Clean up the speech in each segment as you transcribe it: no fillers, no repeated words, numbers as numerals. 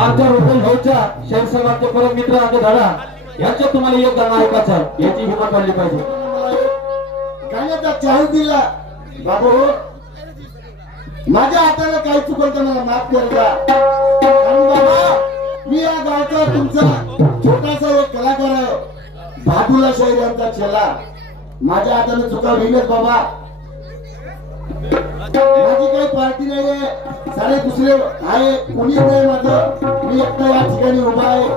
आमच्या रोकल भाऊच्या शहर समाजचे परम मित्र आमचे दादा यांच्या तुम्हाला योगदान ऐकायचं याची हिंमत वाढली पाहिजे. गाण्याचा चाहूल दिला बाबू माझ्या हाताने काही चुकलं तर मला माफ कर का. कारण बाबा मी या गावचा तुमचा छोटासा एक कलाकार आहे बाबूला शाहीर यांचा चेला. माझ्या हाताने चुका होईलच बाबा. माझी काही पार्टी नाही आहे सारे दुसरे आहे कोणीच नाही माझं. मी एकटा या ठिकाणी उभा आहे.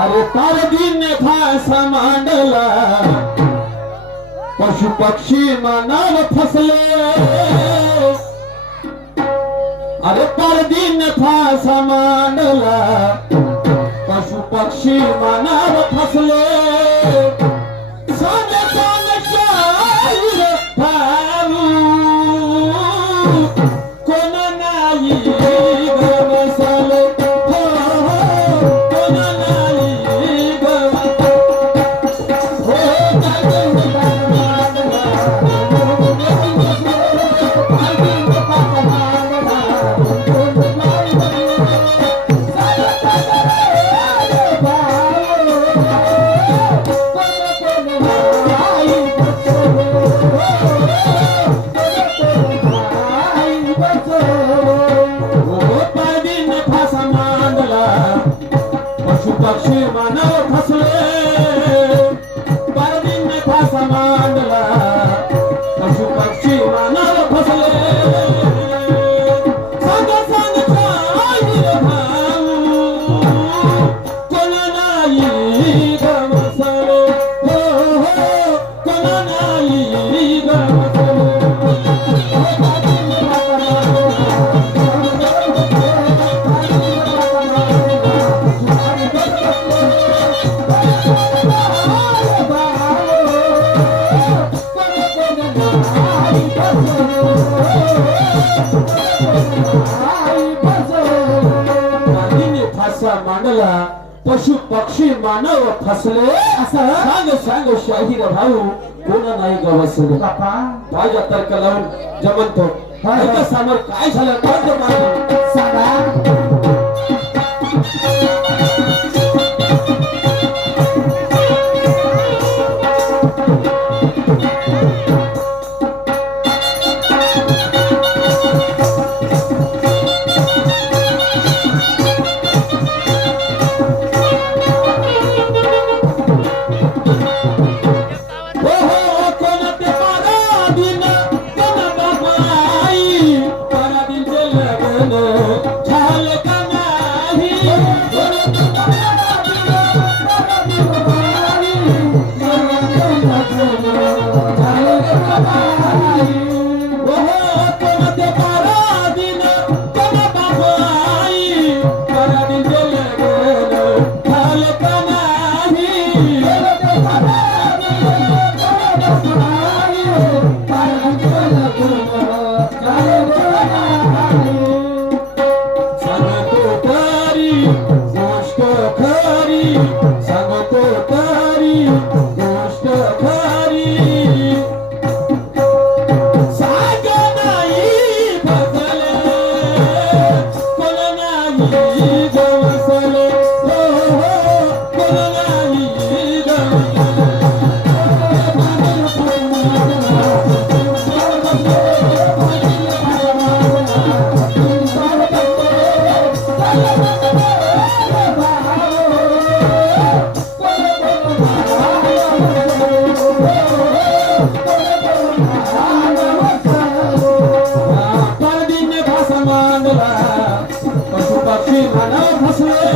अरे परदीन फासा मांडला पशु पक्षी मानव फसले. अरे परदीन फासा मांडला पशु पक्षी मानव फसले. सोने सोने शाहीर भाऊ कोण नाही बसले. पक्षी मानव फसले. परदीन फासा मांडला पशु पक्षी मानव फसले. सांग सांग शाहीर भाऊ कोण नाही गमसले. हो हो कोण नाही गमसले. मांडला पशु पक्षी मानव फसले. असं सांग सांग शाहीर भाऊ कोण नाही गवसले. माझ्या तर्क लावून जमनतो त्याच्या समोर काय झालं कोणतं सांगा. सांगतो तारी गोष्ट खरी पारडीने भाषा मांडला पशु पक्षी मानव फसले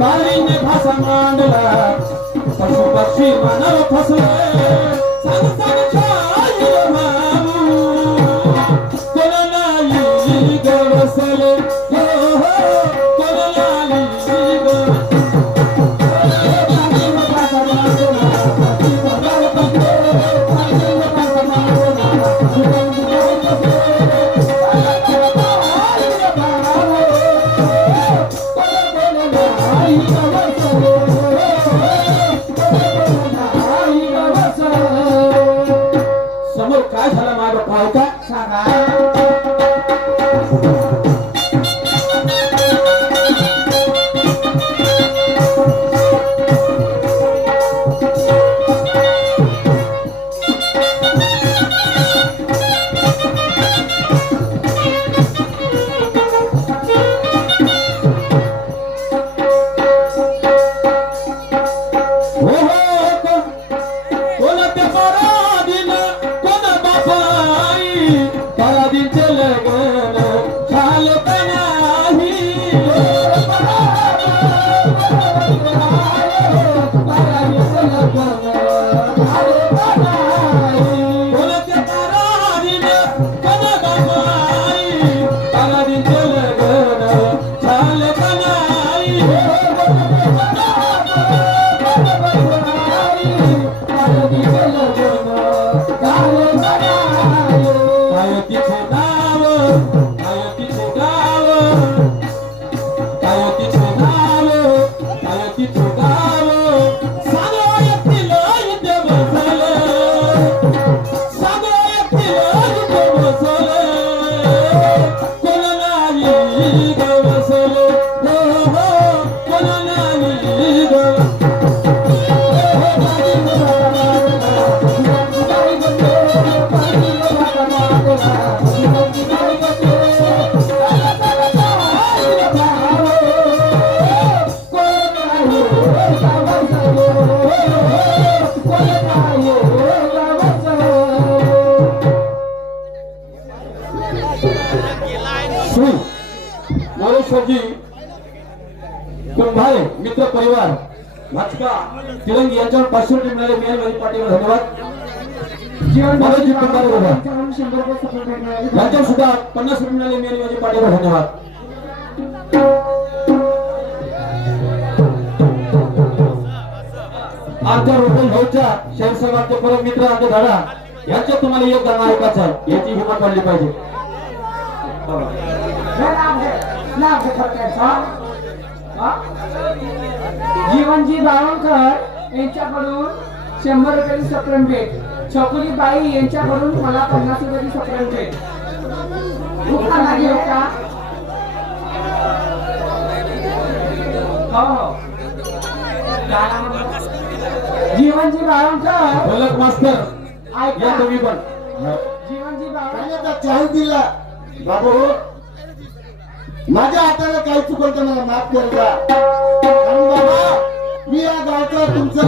पारडीने भाषा मांडला पशु पक्षी मानव फसले सांग सांग शाहीर मामू कोणालाही गवसले हो हो कोणालाही समोर काय झालं माझं पाय का मोरेश्वरजी कुंभारे मित्र परिवार भाजपा तिरंगी यांच्यावर 500 रुपये मिळाले मिळाले पाटील धन्यवाद जीवन बाबाजी कुंभारे बाबा यांच्यावर सुद्धा 50 रुपये मिळाले मिळाले पाटील धन्यवाद आमच्या रोकल भाऊच्या शहरसेवाचे परम मित्र आमचे दादा यांच्या तुम्हाला योगदान ऐकायचं याची हिंमत वाढली पाहिजे जीवनजी बावनकर यांच्याकडून 100 रुपयाची सप्रण भेट छकुली बाई यांच्याकडून मला 50 रुपयाची सप्रण भेट उपकार घेऊ का हो जीवनजी बावनकर बोलक मास्तर ऐका या तुम्ही पण जीवनजी बावनकर आता चाय दिला बाबू माझ्या हाताने काही चुकलं तर मला माफ कर का कारण बाबा मी या गावचा तुमचा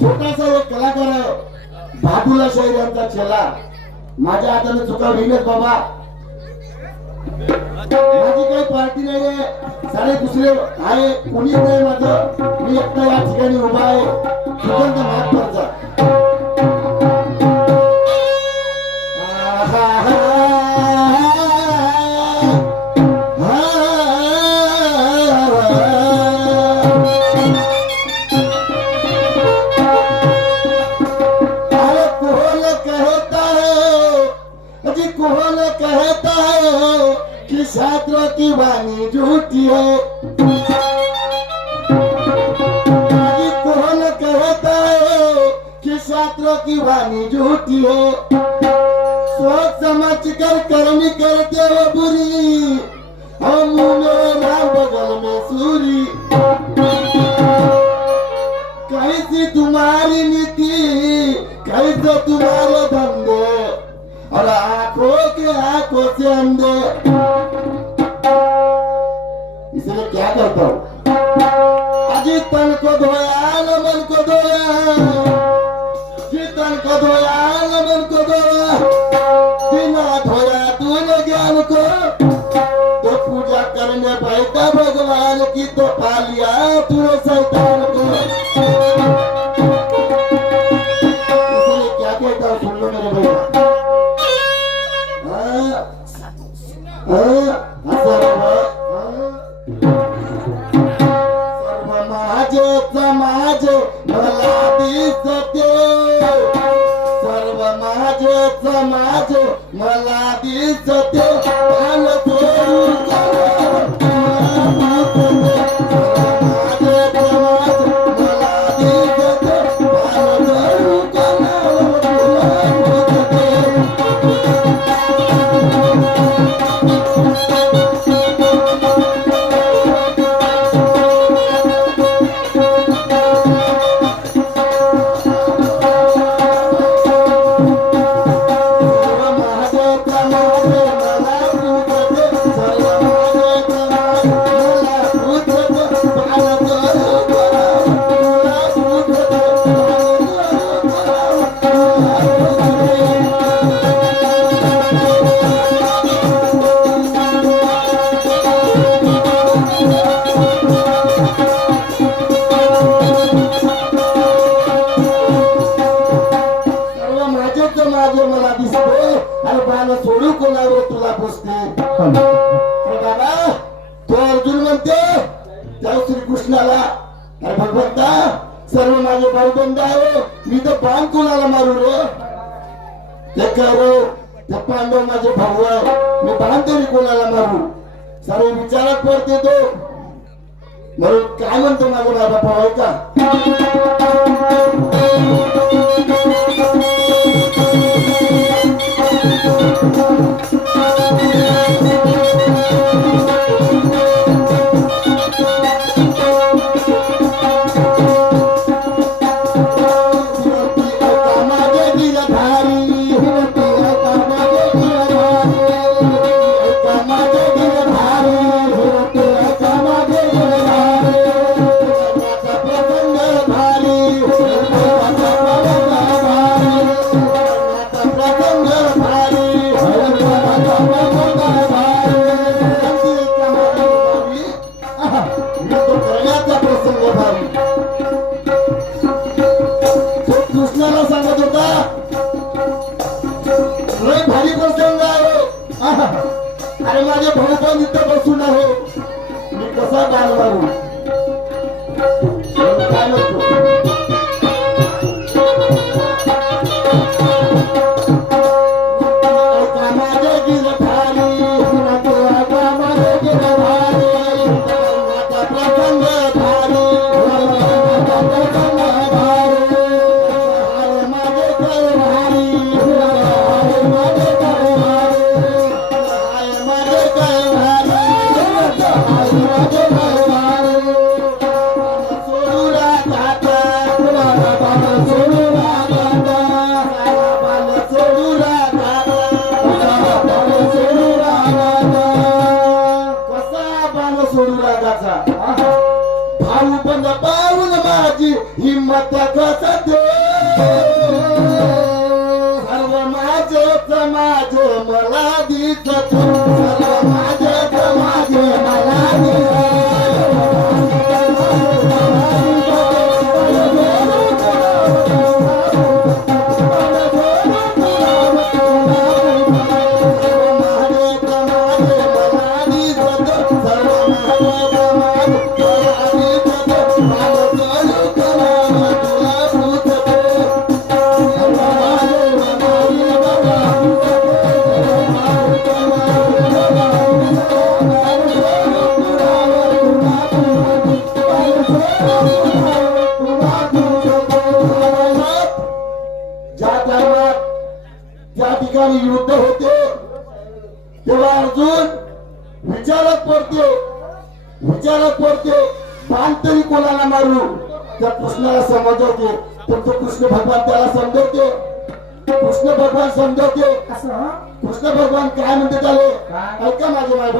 छोटासा एक कलाकार आहे बाबूला शाहीर यांचा चेला माझ्या हाताने चुका होईलच बाबा माझी काही पार्टी नाही आहे सारे दुसरे आहे कोणीच नाही माझं मी एकटा या ठिकाणी उभा आहे चुकलं तर माफ करता छात्रों की वाणी झूठी है कौन कहता है कि छात्रों की वाणी झूठी है सोच समझ कर करनी करते हो बुरी हम मेरा बगल में सूरी कैसी तुम्हारी नीति कैसे तुम्हारे धंधे और आंखों के आंखों से अंधे इसलिए क्या करता हूँ अजी तन को धोया न मन को धोया जितना मन को धोया मन को धोया बिना धोया तूने ज्ञान को तो पूजा करने बैठा भगवान की तो पा लिया तूने शैतान को। इसलिए क्या कहता हूँ सुन लो मेरे भैया। समाज मला दिसते पान तोडून सोडू कोणावर तुला पुसते बाबा तो अर्जुन म्हणते त्या श्रीकृष्णाला अरे भगवंता सर्व माझे भाऊबंद आहे मी तर बाण कोणाला मारू रे ते काय रे ते पांडव माझे भाऊ आहे मी बाण तरी कोणाला मारू सारे विचारात पडते तो म्हणून काय म्हणतो माझा बाबा भाऊ आहे का कृष्णाला सांगत होता लय भारी प्रसंग आहे अरे माझे भाऊ पण इथं बसून आहे मी कसा बाण मारू काय म्हणतो भाऊ बंद पाहून माझी हिम्मत कसते सर्व माझे समाज मला दिसत सर्व माझे समाज मला त्या ठिकाणी युद्ध होते तेव्हा अर्जुन विचारत पडते बाण तरी कोणाला मारू त्या कृष्णाला समजवते तर तो कृष्ण भगवान त्याला समजवते कृष्ण भगवान समजवते कृष्ण भगवान काय म्हणते त्याला ऐका माझे माय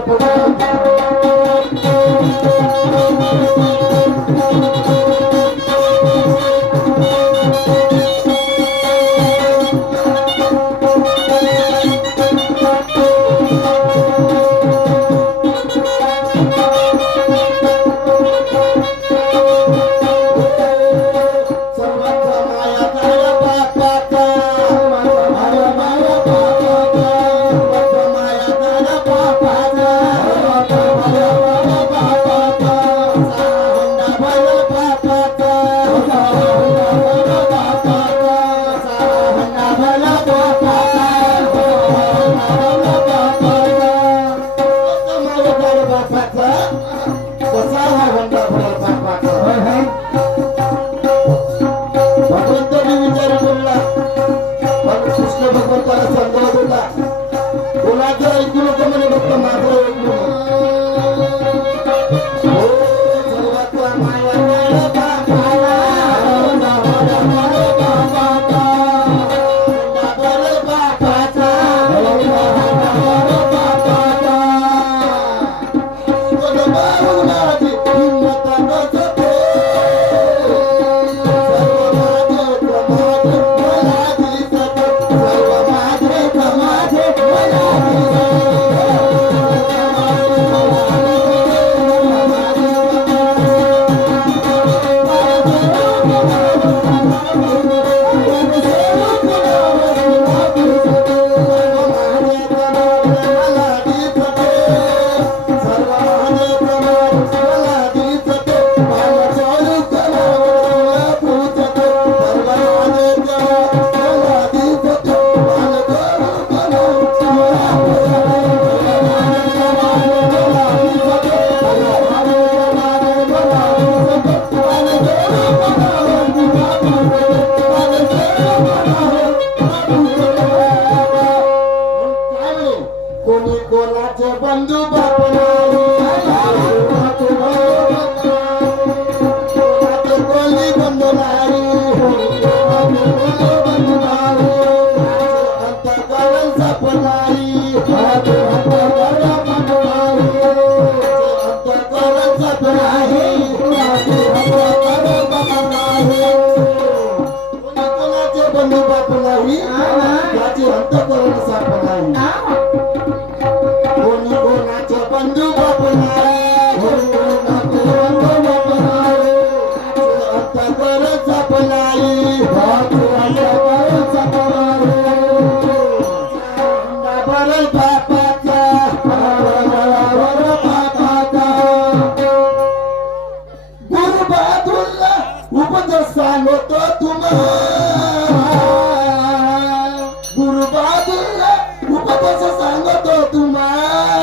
त्याचे अंतःकरण साफ नाही. कोणी कोणाचे बंधू बाप नाही, कोणाचे बंधू बाप नाही. त्याचे अंतःकरण साफ नाही, त्याचे अंतःकरण साफ नाही. बरं बापाचा, बरं बापाचा. गुरु बहादूरला उपदेश सांगतो तुम्हाला, गुरु बहादूरला उपदेश सांगतो तुम्हाला.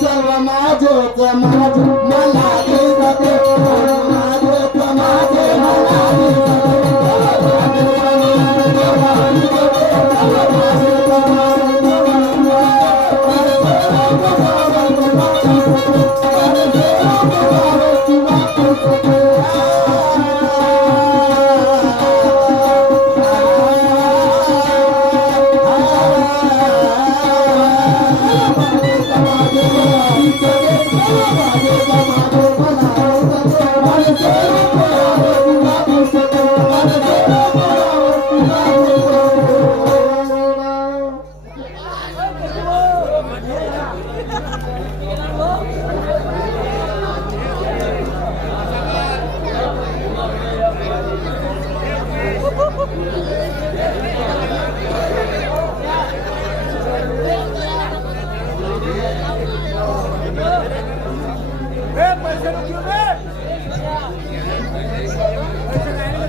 सर्व माझेच माझ मला दिसते, माझेच माझे मला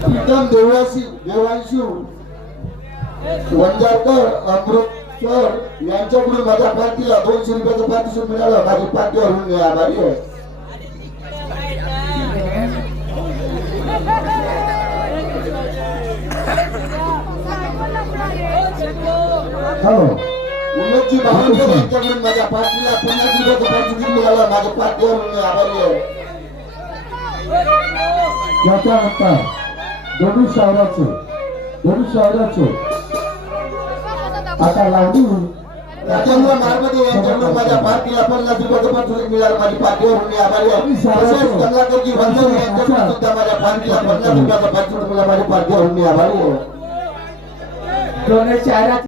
प्रीतम देवांशू वंजारकर अमृतसर यांच्याकडून माझ्या पार्टीला 200 रुपयाचं पारितोषिक मिळालं. माझी पार्टीवर मी आभारी आहे. उमेशजी बावनकर यांच्याकडून माझ्या पार्टीला 50 रुपयाचं पारितोषिक मिळालं. माझ्या पार्टीवर मी आभारी आहे. त्याच्यानंतर दोन्ही शहराचे आता लावणी राजेंद्र मारमध्ये यांच्याकडून माझ्या पार्टीला 50 रुपयाचं पारितोषिक मिळालं. माझी पार्टीवर मी आभारी आहे. तसेच कमलाकरजी वंदन यांच्याकडून सुद्धा माझ्या पार्टीला 50 रुपयाचं पारितोषिक मिळालं. माझी पार्टीवर मी आभारी आहे. दोन्ही शहरात